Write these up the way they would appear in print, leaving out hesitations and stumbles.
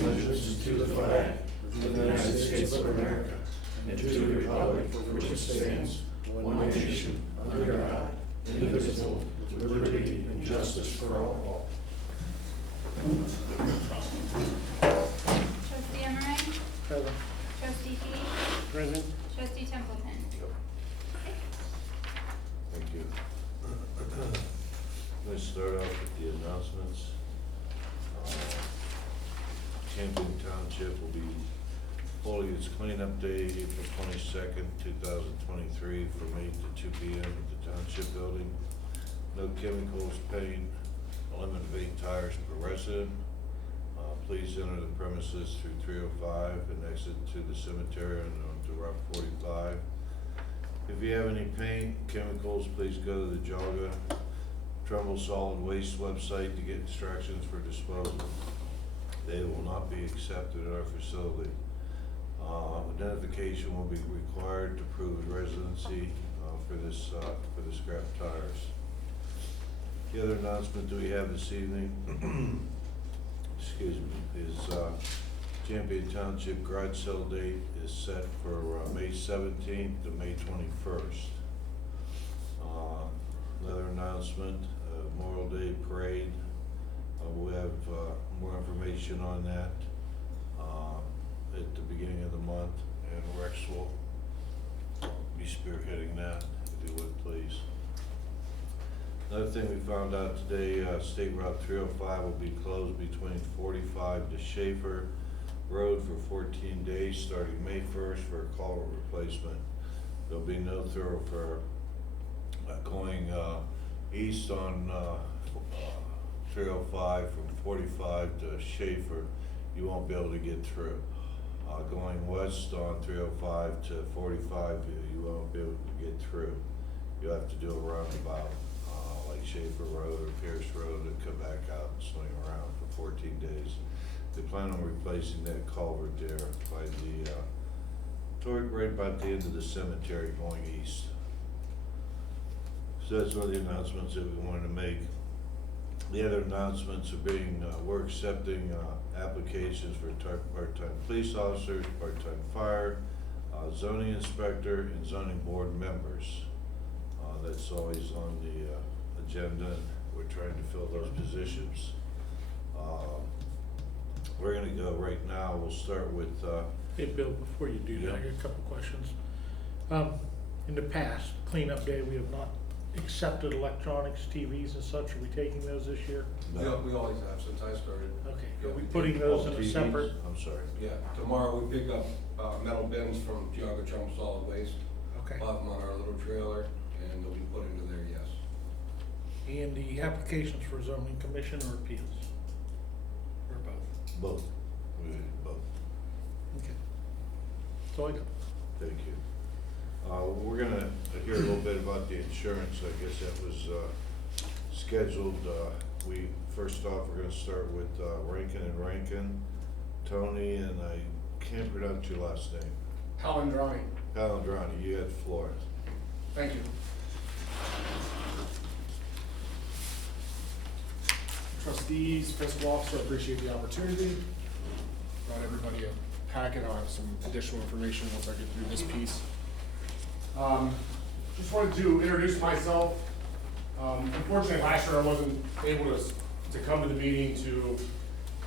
allegiance to the flag of the United States of America and to the republic for which it stands, one nation, under God, indivisible, with liberty and justice for all. Trustee Emery? Present. Trustee Fee? Present. Trustee Templeton? Thank you. Let's start off with the announcements. Champion Township will be holding its cleanup day April 22nd, 2023 from 8 to 2 p.m. at the Township Building. No chemicals, paint, a limit of 8 tires per resident. Please enter the premises through 305 and exit to the cemetery and onto Route 45. If you have any paint, chemicals, please go to the Jaga Trumbull Solid Waste website to get instructions for disposal. They will not be accepted at our facility. Identification will be required to prove residency for the scrap tires. The other announcement that we have this evening excuse me, is Champion Township garage sale date is set for May 17th to May 21st. Another announcement, Memorial Day Parade. We'll have more information on that at the beginning of the month, and Rex will be spearheading that, if you would please. Another thing we found out today, State Route 305 will be closed between 45 to Schaefer Road for 14 days, starting May 1st for a culvert replacement. There'll be no thoroughfare going east on 305 from 45 to Schaefer. You won't be able to get through. Going west on 305 to 45, you won't be able to get through. You'll have to do a roundabout. Like Schaefer Road or Pierce Road, and come back out and swing around for 14 days. They plan on replacing that culvert there by the, toward right about the end of the cemetery going east. So that's one of the announcements that we wanted to make. The other announcements are being, we're accepting applications for part-time police officers, part-time fire, zoning inspector, and zoning board members. That's always on the agenda. We're trying to fill those positions. We're going to go right now. We'll start with. Hey, Bill, before you do that, I got a couple questions. In the past, cleanup day, we have not accepted electronics, TVs and such. Are we taking those this year? No. We always have since I started. Okay. Yeah, Are we we putting take those Oh, in a TVs? separate? I'm sorry. Yeah, tomorrow we pick up metal bins from Jaga Trumbull Solid Waste. Okay. We'll have them on our little trailer, and they'll be put into there, yes. And the applications for zoning commission or appeals? Or both? Both. We did both. Okay. So I got. Thank you. We're going to hear a little bit about the insurance. I guess that was scheduled. First off, we're going to start with Rankin and Rankin. Tony, and I can't pronounce your last name. Palandrani. Palandrani, you had the floor. Thank you. Trustees, fiscal officer, appreciate the opportunity. Brought everybody a packet. I'll have some additional information once I get through this piece. Just wanted to introduce myself. Unfortunately, last year I wasn't able to come to the meeting to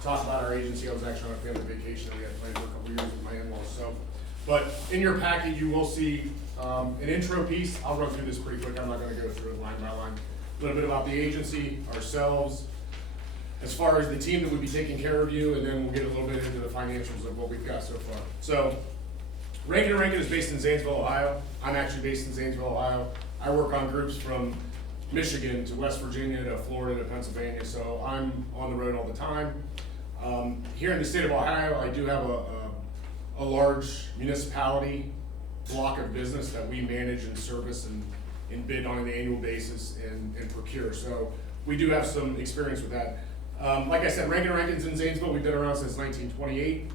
talk about our agency. I was actually on a family vacation that we had planned for a couple years with my in-laws. So, but in your packet, you will see an intro piece. I'll run through this pretty quick. I'm not going to go through it line by line. A little bit about the agency, ourselves, as far as the team that would be taking care of you, and then we'll get a little bit into the financials of what we've got so far. So, Rankin & Rankin is based in Zanesville, Ohio. I'm actually based in Zanesville, Ohio. I work on groups from Michigan to West Virginia to Florida to Pennsylvania, so I'm on the road all the time. Here in the state of Ohio, I do have a large municipality block of business that we manage and service and bid on an annual basis and procure. So we do have some experience with that. Like I said, Rankin & Rankin's in Zanesville. We've been around since 1928.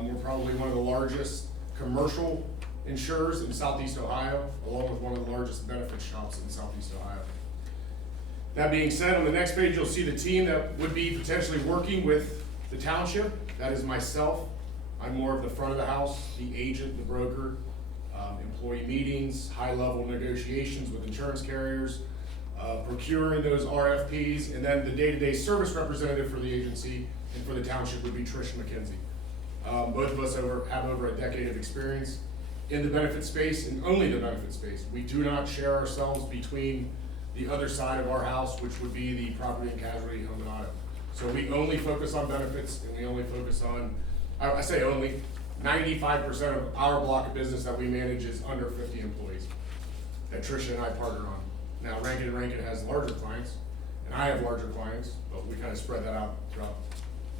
We're probably one of the largest commercial insurers in Southeast Ohio, along with one of the largest benefit shops in Southeast Ohio. That being said, on the next page, you'll see the team that would be potentially working with The township, that is myself. I'm more of the front of the house, the agent, the broker, employee meetings, high-level negotiations with insurance carriers, procuring those RFPs, and then the day-to-day service representative for the agency and for the township would be Trish McKenzie. Both of us have over a decade of experience in the benefit space and only the benefit space. We do not share ourselves between the other side of our house, which would be the property and casualty, home and auto. So we only focus on benefits, and we only focus on, I say only, 95% of our block of business that we manage is under 50 employees that Tricia and I partner on. Now, Rankin & Rankin has larger clients, and I have larger clients, but we kind of spread that out throughout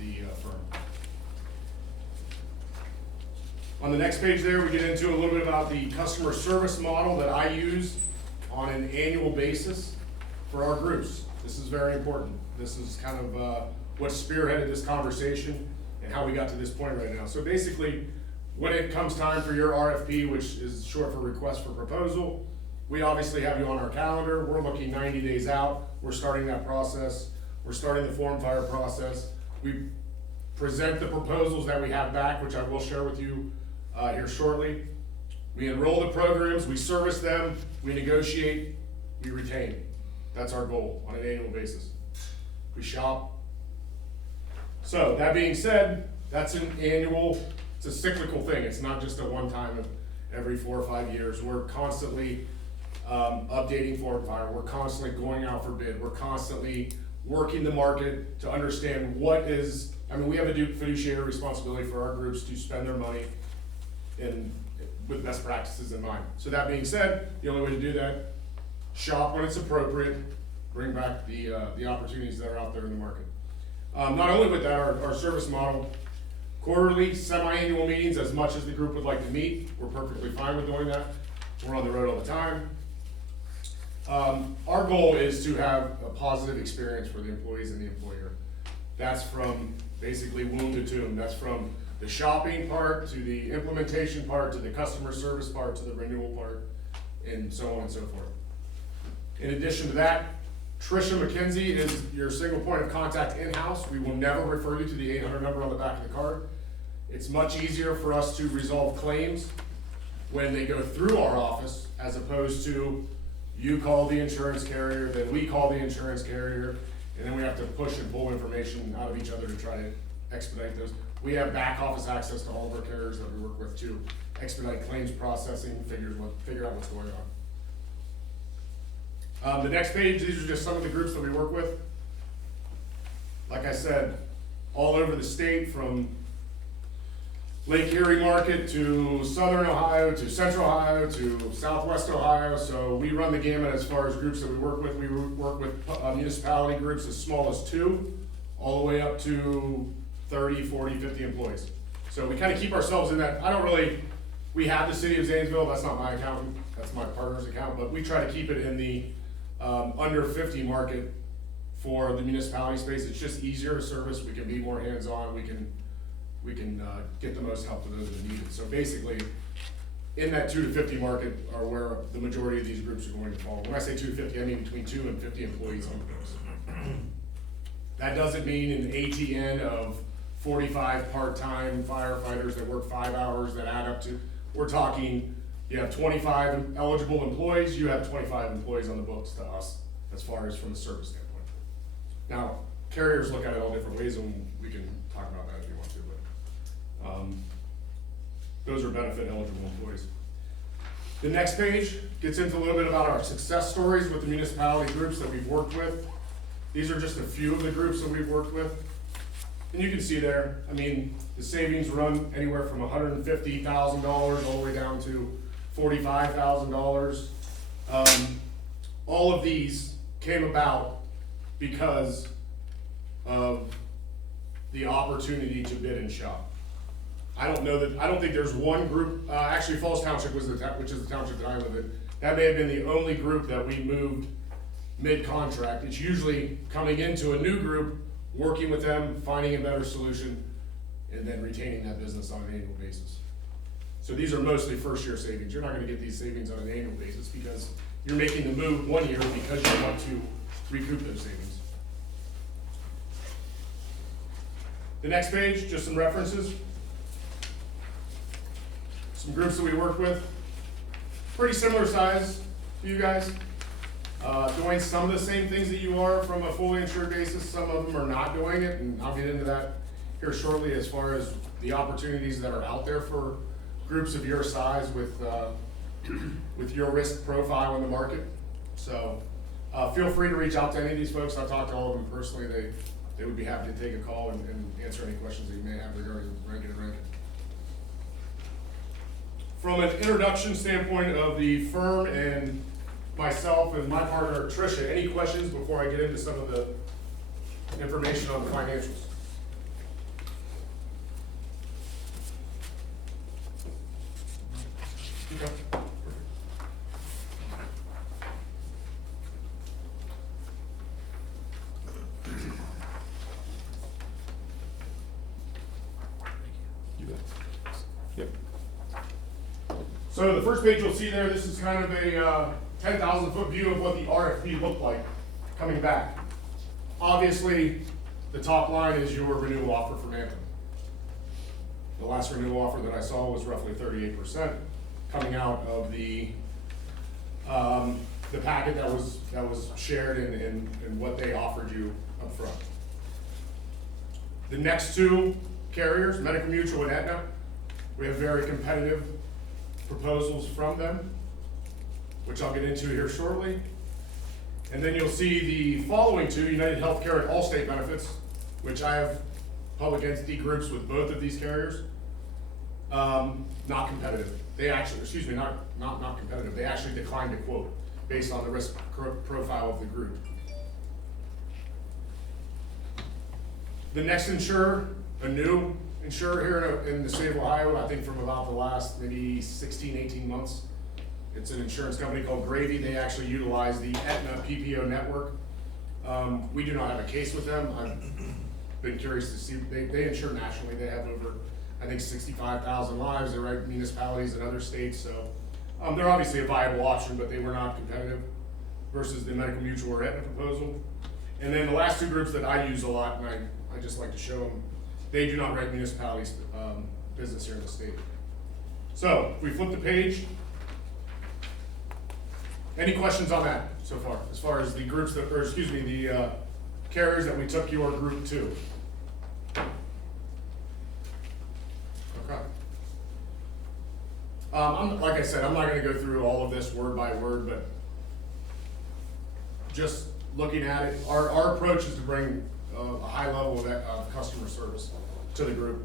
the firm. On the next page there, we get into a little bit about the customer service model that I use on an annual basis for our groups. This is very important. This is kind of what spearheaded this conversation and how we got to this point right now. So basically, when it comes time for your RFP, which is short for request for proposal, we obviously have you on our calendar. We're looking 90 days out. We're starting that process. We're starting the form fire process. We present the proposals that we have back, which I will share with you here shortly. We enroll the programs, we service them, we negotiate, we retain. That's our goal on an annual basis. We shop. So that being said, that's an annual, it's a cyclical thing. It's not just a one-time every 4 or 5 years. We're constantly updating form fire. We're constantly going out for bid. We're constantly working the market to understand what is, we have a fiduciary responsibility for our groups to spend their money with best practices in mind. So that being said, the only way to do that, shop when it's appropriate, bring back the opportunities that are out there in the market. Not only with that, our service model, quarterly, semi-annual meetings, as much as the group would like to meet, we're perfectly fine with doing that. We're on the road all the time. Our goal is to have a positive experience for the employees and the employer. That's from basically womb to tomb. That's from the shopping part, to the implementation part, to the customer service part, to the renewal part, and so on and so forth. In addition to that, Tricia McKenzie is your single point of contact in-house. We will never refer you to the 800 number on the back of the card. It's much easier for us to resolve claims when they go through our office, as opposed to you call the insurance carrier, then we call the insurance carrier, and then we have to push and pull information out of each other to try to expedite those. We have back office access to all of our carriers that we work with to expedite claims processing, figure out what's going on. The next page, these are just some of the groups that we work with. Like I said, all over the state, from Lake Erie market to Southern Ohio to Central Ohio to Southwest Ohio. So we run the gamut as far as groups that we work with. We work with municipality groups as small as 2, all the way up to 30, 40, 50 employees. So we kind of keep ourselves in that. We have the city of Zanesville, that's not my account, that's my partner's account, but we try to keep it in the under 50 market for the municipality space. It's just easier to service, we can be more hands-on, we can get the most help to those that need it. So basically, in that 2 to 50 market are where the majority of these groups are going to fall. When I say 2 to 50, I mean between 2 and 50 employees on groups. That doesn't mean an ATN of 45 part-time firefighters that work 5 hours that add up to, we're talking, you have 25 eligible employees, you have 25 employees on the books to us, as far as from a service standpoint. Now, carriers look at it all different ways, and we can talk about that if you want to, but those are benefit eligible employees. The next page gets into a little bit about our success stories with the municipality groups that we've worked with. These are just a few of the groups that we've worked with. And you can see there, the savings run anywhere from $150,000 all the way down to $45,000. All of these came about because of the opportunity to bid and shop. I don't think there's one group, actually Falls Township which is the township that I live in. That may have been the only group that we moved mid-contract. It's usually coming into a new group, working with them, finding a better solution, and then retaining that business on an annual basis. So these are mostly first-year savings. You're not going to get these savings on an annual basis because you're making the move 1 year because you want to recoup those savings. The next page, just some references. Some groups that we work with, pretty similar size to you guys. Doing some of the same things that you are from a fully insured basis. Some of them are not doing it, and I'll get into that here shortly as far as the opportunities that are out there for groups of your size with your risk profile in the market. So feel free to reach out to any of these folks. I've talked to all of them personally. They would be happy to take a call and answer any questions that you may have regarding Rankin and Rankin. From an introduction standpoint of the firm and myself and my partner Tricia, any questions before I get into some of the information on the financials? Okay. Yep. So the first page you'll see there, this is kind of a 10,000 foot view of what the RFP looked like coming back. Obviously, the top line is your renewal offer from Anthem. The last renewal offer that I saw was roughly 38% coming out of the packet that was shared and what they offered you up front. The next two carriers, Medical Mutual and Aetna, we have very competitive proposals from them, which I'll get into here shortly. And then you'll see the following two, United Healthcare and Allstate Benefits, which I have public entity groups with both of these carriers. Not competitive. They actually, excuse me, not competitive. They actually declined to quote based on the risk profile of the group. The next insurer, a new insurer here in the state of Ohio, I think from about the last maybe 16, 18 months. It's an insurance company called Gravy. They actually utilize the Aetna PPO network. We do not have a case with them. I've been curious to see, they insure nationally. They have over, I think, 65,000 lives. They write municipalities in other states. So they're obviously a viable option, but they were not competitive versus the Medical Mutual or Aetna proposal. And then the last two groups that I use a lot, and I just like to show them, they do not write municipalities business here in the state. So if we flip the page, any questions on that so far, as far as the groups that, or excuse me, the carriers that we took your group to? Okay. Like I said, I'm not gonna go through all of this word by word, but just looking at it, our approach is to bring a high level of customer service to the group.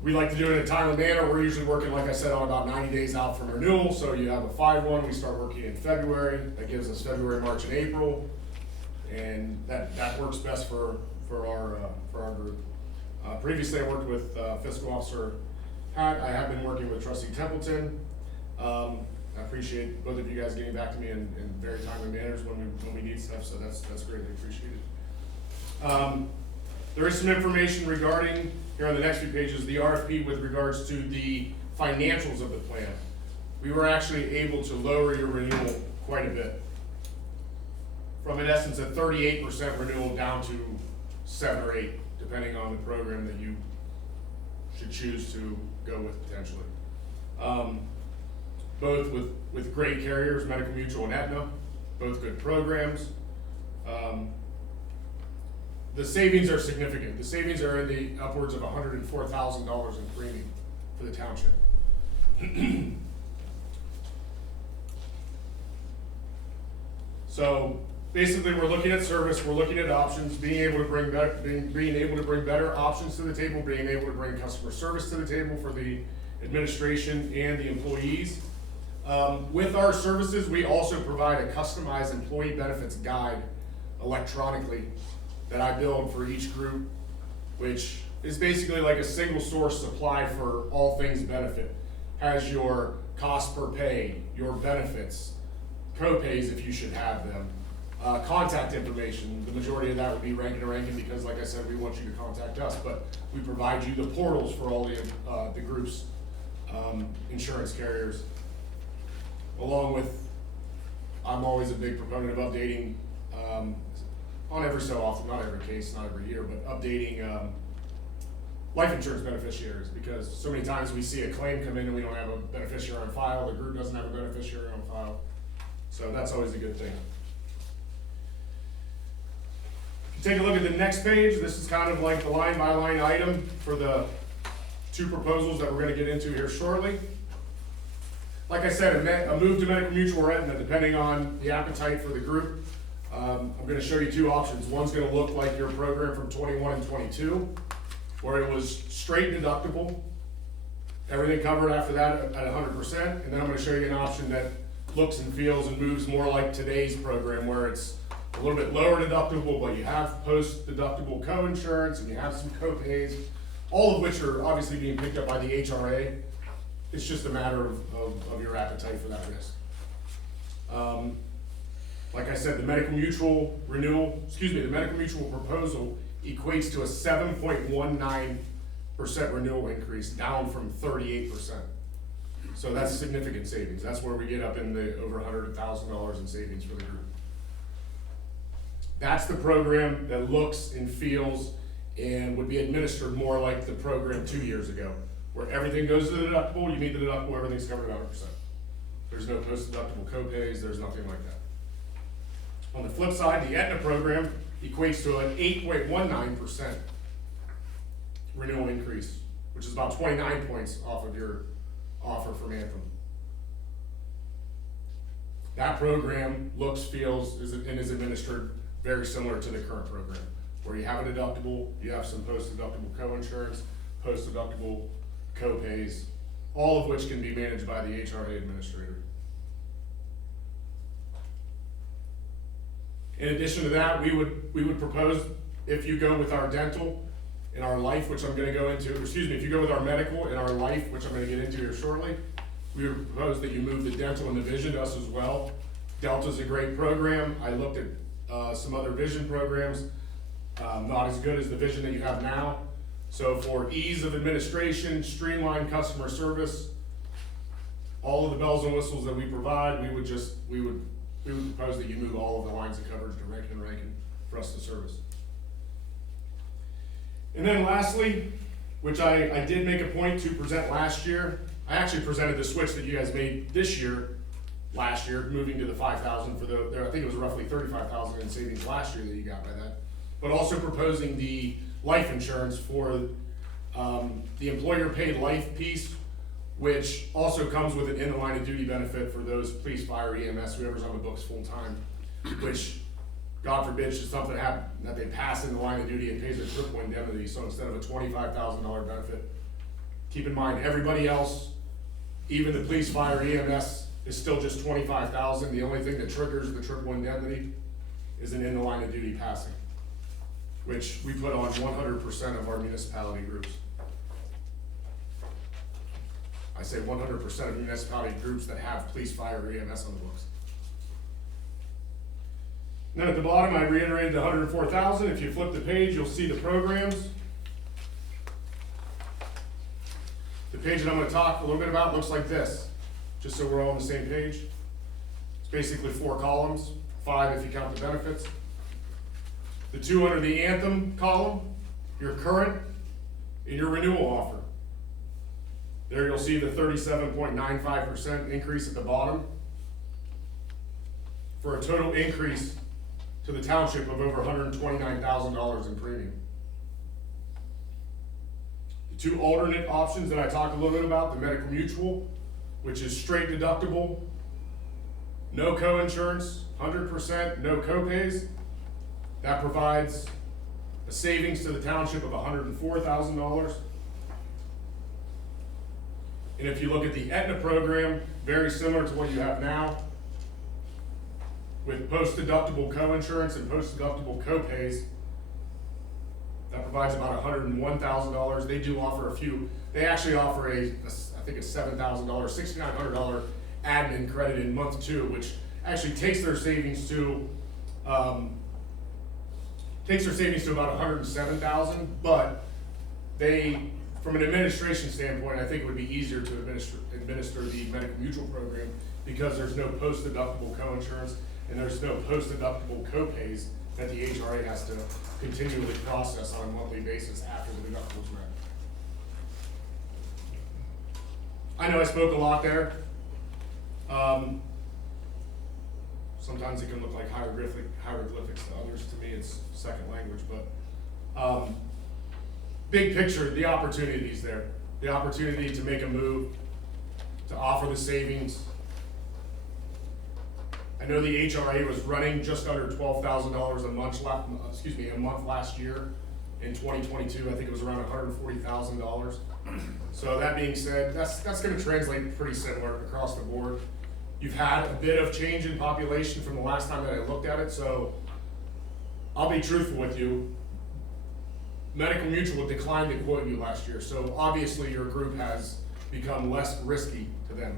We like to do it in a timely manner. We're usually working, like I said, on about 90 days out from renewal. So you have a 5/1, we start working in February. That gives us February, March, and April. And that works best for our group. Previously, I worked with Fiscal Officer Pat. I have been working with Trustee Templeton. I appreciate both of you guys getting back to me in very timely manners when we need stuff, so that's greatly appreciated. There is some information regarding, here on the next few pages, the RFP with regards to the financials of the plan. We were actually able to lower your renewal quite a bit. From in essence a 38% renewal down to 7 or 8, depending on the program that you should choose to go with potentially. Both with great carriers, Medical Mutual and Aetna, both good programs. The savings are significant. The savings are in the upwards of $104,000 in premium for the township. So basically, we're looking at service, we're looking at options, being able to bring better options to the table, being able to bring customer service to the table for the administration and the employees. With our services, we also provide a customized employee benefits guide electronically that I build for each group, which is basically like a single source supply for all things benefit. Has your cost per pay, your benefits, co-pays if you should have them, contact information. The majority of that would be Rankin and Rankin because, like I said, we want you to contact us, but we provide you the portals for all the group's insurance carriers. Along with, I'm always a big proponent of updating on every so often, not every case, not every year, but updating, life insurance beneficiaries, because so many times we see a claim come in and we don't have a beneficiary on file, the group doesn't have a beneficiary on file, so that's always a good thing. If you take a look at the next page, this is kind of like the line-by-line item for the two proposals that we're gonna get into here shortly. Like I said, a move to medical mutual or Aetna, depending on the appetite for the group. I'm gonna show you two options. One's gonna look like your program from 21 and 22, where it was straight deductible, everything covered after that at 100%, and then I'm gonna show you an option that looks and feels and moves more like today's program, where it's a little bit lower deductible, but you have post-deductible co-insurance and you have some co-pays, all of which are obviously being picked up by the HRA. It's just a matter of your appetite for that risk. Like I said, the medical mutual the medical mutual proposal equates to a 7.19% renewal increase, down from 38%. So that's significant savings. That's where we get up in the over $100,000 in savings for the group. That's the program that looks and feels and would be administered more like the program 2 years ago, where everything goes to the deductible, you meet the deductible, everything's covered 100%. There's no post-deductible co-pays, there's nothing like that. On the flip side, the Aetna program equates to an 8.19% renewal increase, which is about 29 points off of your offer from Anthem. That program looks, feels, and is administered very similar to the current program, where you have a deductible, you have some post-deductible co-insurance, post-deductible co-pays, all of which can be managed by the HRA administrator. In addition to that, we would propose, if you go with our dental and our life, which I'm gonna go into, if you go with our medical and our life, which I'm gonna get into here shortly, we would propose that you move the dental and the vision to us as well. Delta's a great program. I looked at some other vision programs, not as good as the vision that you have now. So for ease of administration, streamlined customer service, all of the bells and whistles that we provide, we would propose that you move all of the lines of coverage to Rankin and Rankin for us to service. And then lastly, which I did make a point to present last year, I actually presented the switch that you guys made this year, last year, moving to the 5,000 for I think it was roughly 35,000 in savings last year that you got by that, but also proposing the life insurance for the employer paid life piece, which also comes with an in the line of duty benefit for those police, fire, EMS, whoever's on the books full time, which God forbid should something happen that they pass in the line of duty and pays their triple indemnity. So instead of a $25,000 benefit, keep in mind everybody else, even the police, fire, EMS, is still just $25,000. The only thing that triggers the triple indemnity is an in the line of duty passing, which we put on 100% of our municipality groups. I say 100% of municipality groups that have police, fire, or EMS on the books. And then at the bottom, I reiterated the 104,000. If you flip the page, you'll see the programs. The page that I'm gonna talk a little bit about looks like this, just so we're all on the same page. It's basically 4 columns, 5 if you count the benefits. The 2 under the Anthem column, your current and your renewal offer. There you'll see the 37.95% increase at the bottom, for a total increase to the township of over $129,000 in premium. The 2 alternate options that I talked a little bit about, the medical mutual, which is straight deductible, no co-insurance, 100%, no co-pays. That provides a savings to the township of $104,000. And if you look at the Aetna program, very similar to what you have now, with post-deductible co-insurance and post-deductible co-pays, that provides about $101,000. They do offer they actually offer I think a $7,000, $6,900 admin credit in month 2, which actually takes their savings to about $107,000, but from an administration standpoint, I think it would be easier to administer the medical mutual program because there's no post-deductible co-insurance and there's no post-deductible co-pays that the HRA has to continually process on a monthly basis after the deductible's met. I know I spoke a lot there. Sometimes it can look like hieroglyphics to others. To me, it's second language, but big picture, the opportunities there. The opportunity to make a move, to offer the savings. I know the HRA was running just under $12,000 a month last year. In 2022, I think it was around $140,000. So that being said, that's gonna translate pretty similar across the board. You've had a bit of change in population from the last time that I looked at it, so I'll be truthful with you. Medical Mutual declined to quote you last year, so obviously your group has become less risky to them.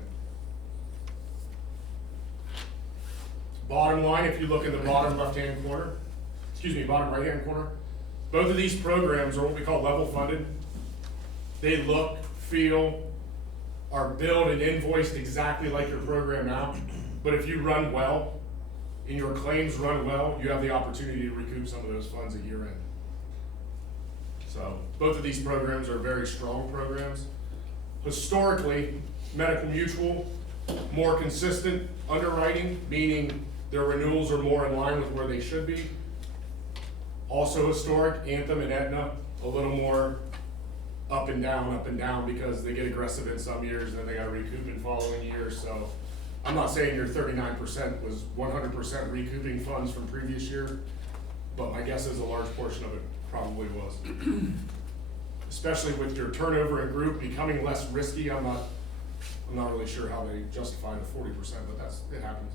Bottom line, if you look in the bottom left-hand corner, bottom right-hand corner, both of these programs are what we call level funded. They look, feel, are billed and invoiced exactly like your program now. But if you run well, and your claims run well, you have the opportunity to recoup some of those funds at year end. So both of these programs are very strong programs. Historically, Medical Mutual, more consistent underwriting, meaning their renewals are more in line with where they should be. Also historic, Anthem and Aetna, a little more up and down because they get aggressive in some years and then they gotta recoup in following years. So I'm not saying your 39% was 100% recouping funds from previous year, but my guess is a large portion of it probably was. Especially with your turnover in group becoming less risky, I'm not really sure how they justify the 40%, but it happens.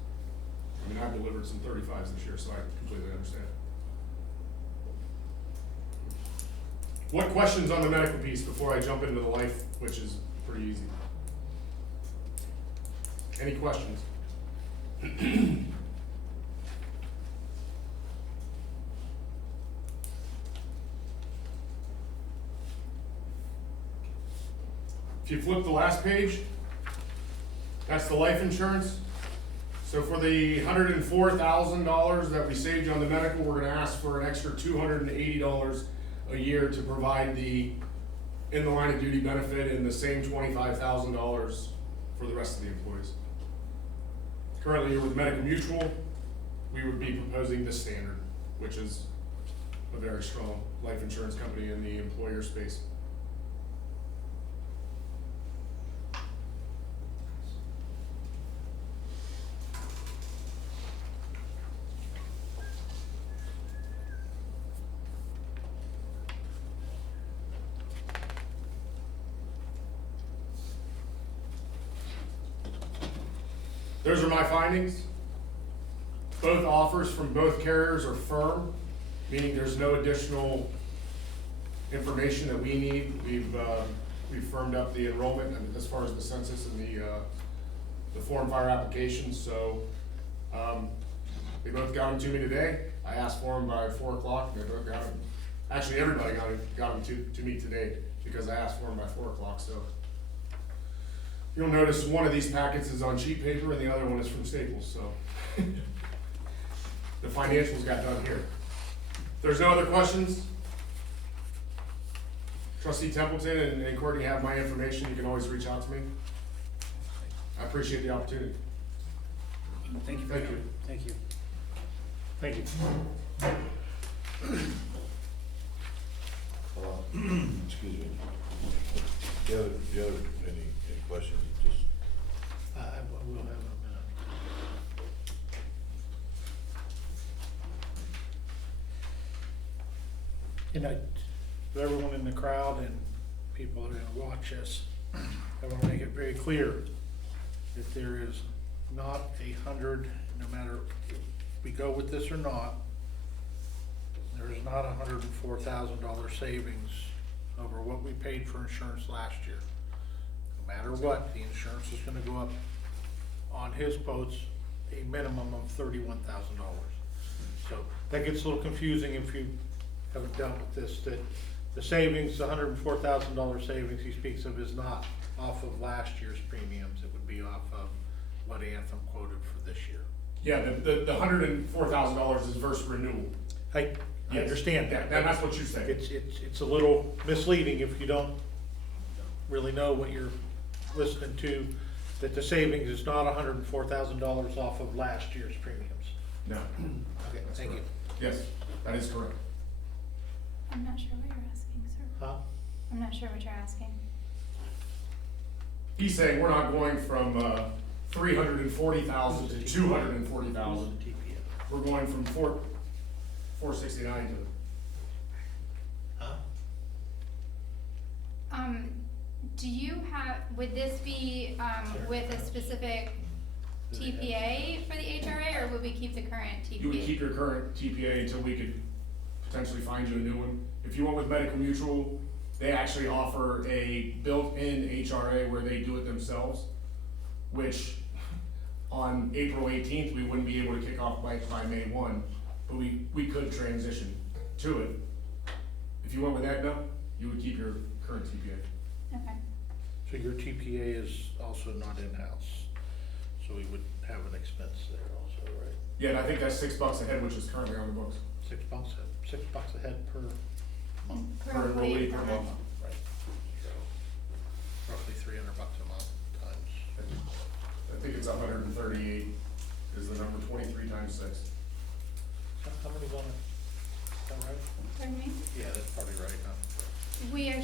I mean, I've delivered some 35s this year, so I completely understand. What questions on the medical piece before I jump into the life, which is pretty easy? Any questions? If you flip the last page, that's the life insurance. So for the $104,000 that we saved you on the medical, we're gonna ask for an extra $280 a year to provide the in the line of duty benefit and the same $25,000 for the rest of the employees. Currently, you're with Medical Mutual. We would be proposing the standard, which is a very strong life insurance company in the employer space. Those are my findings. Both offers from both carriers are firm, meaning there's no additional information that we need. We've firmed up the enrollment and as far as the census and the form fire applications. So they both got them to me today. I asked for them by 4 o'clock, and they both got them. Actually, everybody got them to me today because I asked for them by 4 o'clock. So you'll notice one of these packets is on sheet paper and the other one is from Staples, so the financials got done here. If there's no other questions, Trustee Templeton and Courtney have my information. You can always reach out to me. I appreciate the opportunity. Thank you. Thank you. Thank you. Thank you. Excuse me. Do you have any questions? Just I will have a minute. You know, to everyone in the crowd and people that are gonna watch us, I wanna make it very clear that there is not 100, no matter if we go with this or not, there is not $104,000 savings over what we paid for insurance last year. No matter what, the insurance is gonna go up on his boats a minimum of $31,000. So that gets a little confusing if you haven't dealt with this, that the savings, the $104,000 savings he speaks of is not off of last year's premiums. It would be off of what Anthem quoted for this year. Yeah, the $104,000 is versus renewal. I understand that. That's what you say. It's a little misleading if you don't really know what you're listening to, that the savings is not $104,000 off of last year's premiums. No. Okay, That's thank you. correct. Yes, that is correct. I'm not sure what you're asking, sir. Huh? I'm not sure what you're asking. He's saying we're not going from, 340,000 to 240,000. TPM. We're going from 469 to, Huh? Do you have, would this be, with a specific TPA for the HRA, or would we keep the current TPA? you would keep your current TPA until we could potentially find you a new one. If you went with Medical Mutual, they actually offer a built-in HRA where they do it themselves, which on April 18th, we wouldn't be able to kick off by May 1, but we could transition to it. If you went with Aetna, you would keep your current TPA. Okay. So your TPA is also not in-house, so we would have an expense there also, right? Yeah, and I think that's $6 a head, which is currently on the books. $6 a head per month. Per enrollee per month. Right. So roughly $300 a month times. I think it's 138 is the number, 23 times 6. How many's on it? Is that right? Pardon me? Yeah, that's probably right, huh? We are